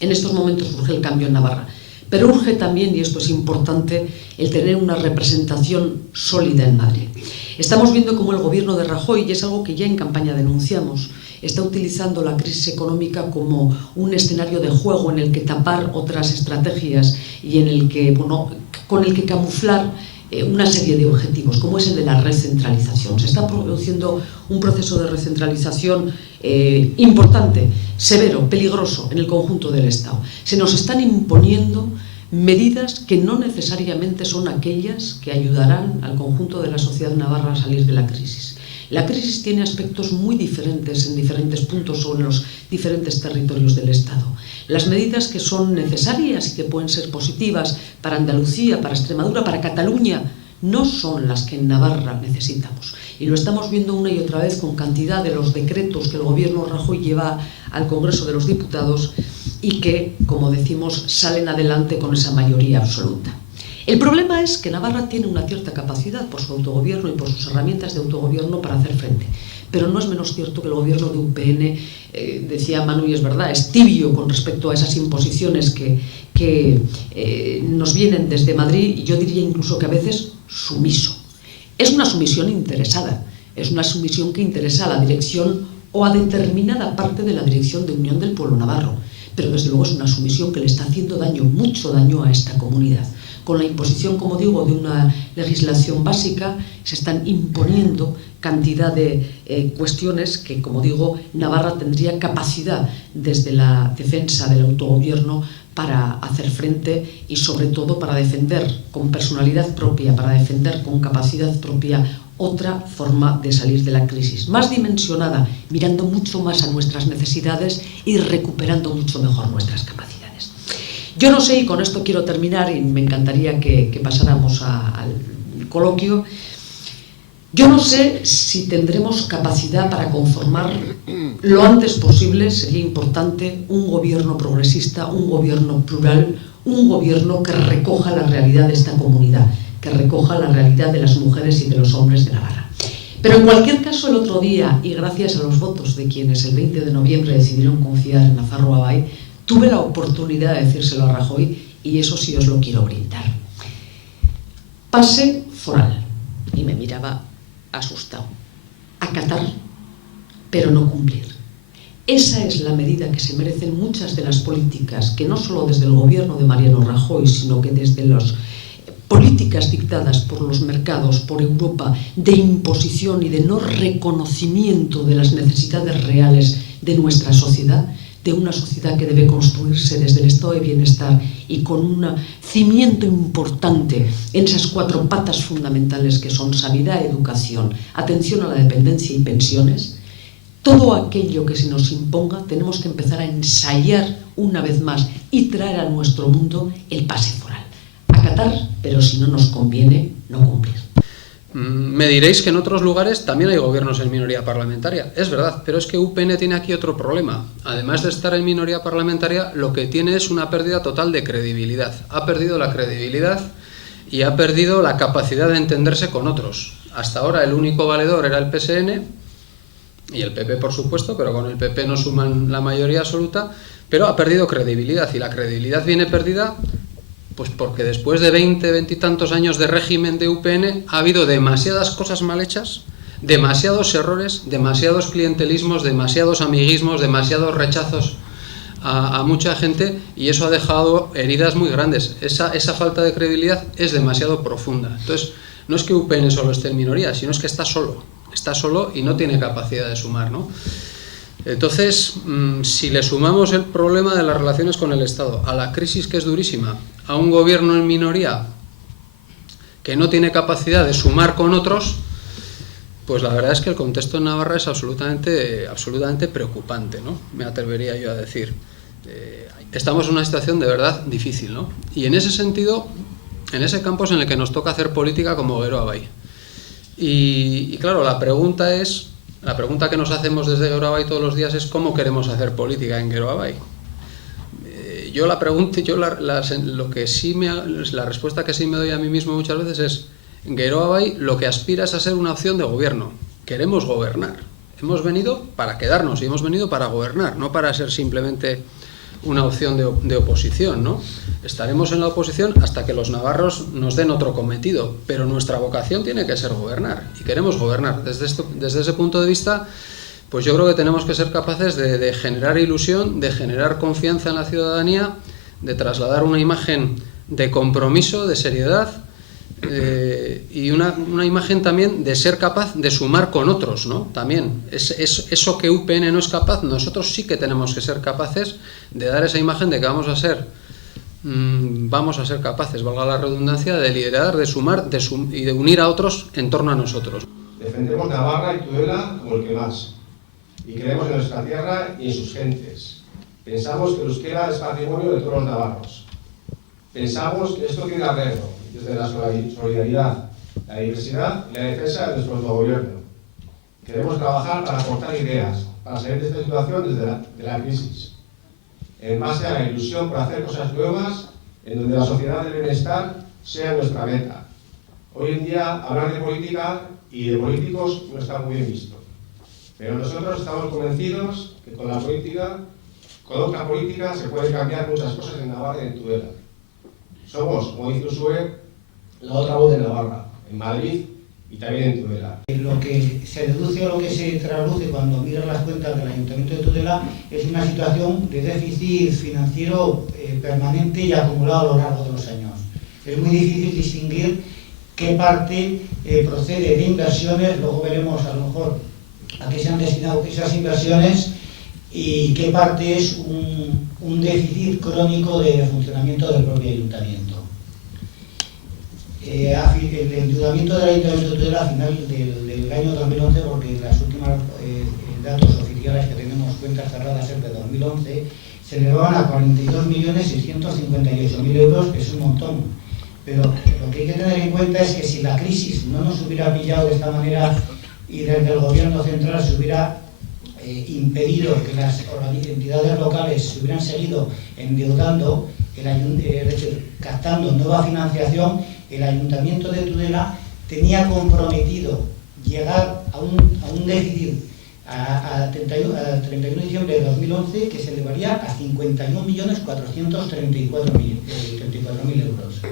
En estos momentos urge el cambio en Navarra, pero urge también, y esto es importante, el tener una representación sólida en Madrid. Estamos viendo cómo el gobierno de Rajoy, y es algo que ya en campaña denunciamos, está utilizando la crisis económica como un escenario de juego en el que tapar otras estrategias y en el que, con el que camuflar una serie de objetivos, como es el de la recentralización. Se está produciendo un proceso de recentralización importante, severo, peligroso en el conjunto del Estado. Se nos están imponiendo medidas que no necesariamente son aquellas que ayudarán al conjunto de la sociedad navarra a salir de la crisis. La crisis tiene aspectos muy diferentes en diferentes puntos o en los diferentes territorios del Estado. Las medidas que son necesarias y que pueden ser positivas para Andalucía, para Extremadura, para Cataluña, no son las que en Navarra necesitamos. Y lo estamos viendo una y otra vez con cantidad de los decretos que el gobierno Rajoy lleva al Congreso de los Diputados y que, como decimos, salen adelante con esa mayoría absoluta. El problema es que Navarra tiene una cierta capacidad por su autogobierno y por sus herramientas de autogobierno para hacer frente. Pero no es menos cierto que el gobierno de UPN, decía Manu, y es verdad, es tibio con respecto a esas imposiciones que nos vienen desde Madrid, y yo diría incluso que a veces sumiso. Es una sumisión interesada, es una sumisión que interesa a la dirección o a determinada parte de la dirección de Unión del Pueblo Navarro, pero desde luego es una sumisión que le está haciendo daño, mucho daño a esta comunidad. Con la imposición, como digo, de una legislación básica, se están imponiendo cantidad de cuestiones que, como digo, Navarra tendría capacidad desde la defensa del autogobierno para hacer frente y, sobre todo, para defender con personalidad propia, para defender con capacidad propia otra forma de salir de la crisis, más dimensionada, mirando mucho más a nuestras necesidades y recuperando mucho mejor nuestras capacidades. Yo no sé, y con esto quiero terminar, y me encantaría que pasáramos al coloquio, yo no sé si tendremos capacidad para conformar lo antes posible, sería importante, un gobierno progresista, un gobierno plural, un gobierno que recoja la realidad de esta comunidad, que recoja la realidad de las mujeres y de los hombres de Navarra. Pero en cualquier caso, el otro día, y gracias a los votos de quienes el 20 de noviembre decidieron confiar en Nafarroa Bai, tuve la oportunidad de decírselo a Rajoy, y eso sí os lo quiero brindar. Pase foral. Y me miraba asustado. Acatar, pero no cumplir. Esa es la medida que se merecen muchas de las políticas, que no solo desde el gobierno de Mariano Rajoy, sino que desde las políticas dictadas por los mercados, por Europa, de imposición y de no reconocimiento de las necesidades reales de nuestra sociedad, de una sociedad que debe construirse desde el estado de bienestar y con un cimiento importante en esas cuatro patas fundamentales que son sanidad, educación, atención a la dependencia y pensiones. Todo aquello que se nos imponga tenemos que empezar a ensayar una vez más y traer a nuestro mundo el pase foral. Acatar, pero si no nos conviene, no cumplir. Me diréis que en otros lugares también hay gobiernos en minoría parlamentaria. Es verdad, pero es que UPN tiene aquí otro problema. Además de estar en minoría parlamentaria, lo que tiene es una pérdida total de credibilidad. Ha perdido la credibilidad y ha perdido la capacidad de entenderse con otros. Hasta ahora el único valedor era el PSN y el PP, por supuesto, pero con el PP no suman la mayoría absoluta, pero ha perdido credibilidad, y la credibilidad viene perdida pues porque después de 20 y tantos años de régimen de UPN ha habido demasiadas cosas mal hechas, demasiados errores, demasiados clientelismos, demasiados amiguismos, demasiados rechazos a mucha gente, y eso ha dejado heridas muy grandes. Esa falta de credibilidad es demasiado profunda. Entonces, no es que UPN solo esté en minoría, sino es que está solo y no tiene capacidad de sumar, ¿no? Entonces, si le sumamos el problema de las relaciones con el Estado, a la crisis, que es durísima, a un gobierno en minoría que no tiene capacidad de sumar con otros, pues la verdad es que el contexto en Navarra es absolutamente preocupante, ¿no? Me atrevería yo a decir. Estamos en una situación de verdad difícil, ¿no? Y en ese sentido, en ese campo es en el que nos toca hacer política como Geroa Bai. Y claro, la pregunta que nos hacemos desde Geroa Bai todos los días es cómo queremos hacer política en Geroa Bai. La respuesta que sí me doy a mí mismo muchas veces es: en Geroa Bai lo que aspira es a ser una opción de gobierno. Queremos gobernar. Hemos venido para quedarnos y hemos venido para gobernar, no para ser simplemente una opción de oposición, ¿no? Estaremos en la oposición hasta que los navarros nos den otro cometido, pero nuestra vocación tiene que ser gobernar, y queremos gobernar. Desde ese punto de vista, pues yo creo que tenemos que ser capaces de generar ilusión, de generar confianza en la ciudadanía, de trasladar una imagen de compromiso, de seriedad, y una imagen también de ser capaz de sumar con otros, ¿no? También, eso que UPN no es capaz, nosotros sí que tenemos que ser capaces de dar esa imagen de que vamos a ser capaces, valga la redundancia, de liderar, de sumar y de unir a otros en torno a nosotros. Defendemos Navarra y Tudela como el que más, y creemos en nuestra tierra y en sus gentes. Pensamos que el euskera es patrimonio de todos los navarros. Pensamos que esto tiene arreglo desde la solidaridad, la diversidad y la defensa de nuestro autogobierno. Queremos trabajar para aportar ideas, para salir de esta situación de la crisis, en base a la ilusión por hacer cosas nuevas, en donde la sociedad del bienestar sea nuestra meta. Hoy en día hablar de política y de políticos no está muy bien visto, pero nosotros estamos convencidos que con otra política se pueden cambiar muchas cosas en Navarra y en Tudela. Somos, como dice Usue, la otra voz de Navarra, en Madrid y también en Tudela. Lo que se deduce o lo que se trasluce cuando miran las cuentas del Ayuntamiento de Tudela es una situación de déficit financiero permanente y acumulado a lo largo de los años. Es muy difícil distinguir qué parte procede de inversiones, luego veremos a lo mejor a qué se han destinado esas inversiones, y qué parte es un déficit crónico de funcionamiento del propio ayuntamiento. El endeudamiento del Ayuntamiento de Tudela a final del año 2011, porque las últimas datos oficiales que tenemos, cuentas cerradas es de 2011, se elevaban a 42.658.000 euros, que es un montón. Pero lo que hay que tener en cuenta es que si la crisis no nos hubiera pillado de esta manera y desde el gobierno central se hubiera impedido que las entidades locales se hubieran seguido endeudando, es decir, captando nueva financiación, el Ayuntamiento de Tudela tenía comprometido llegar a un déficit a 31 de diciembre de 2011 que se elevaría a 51.434.000 euros.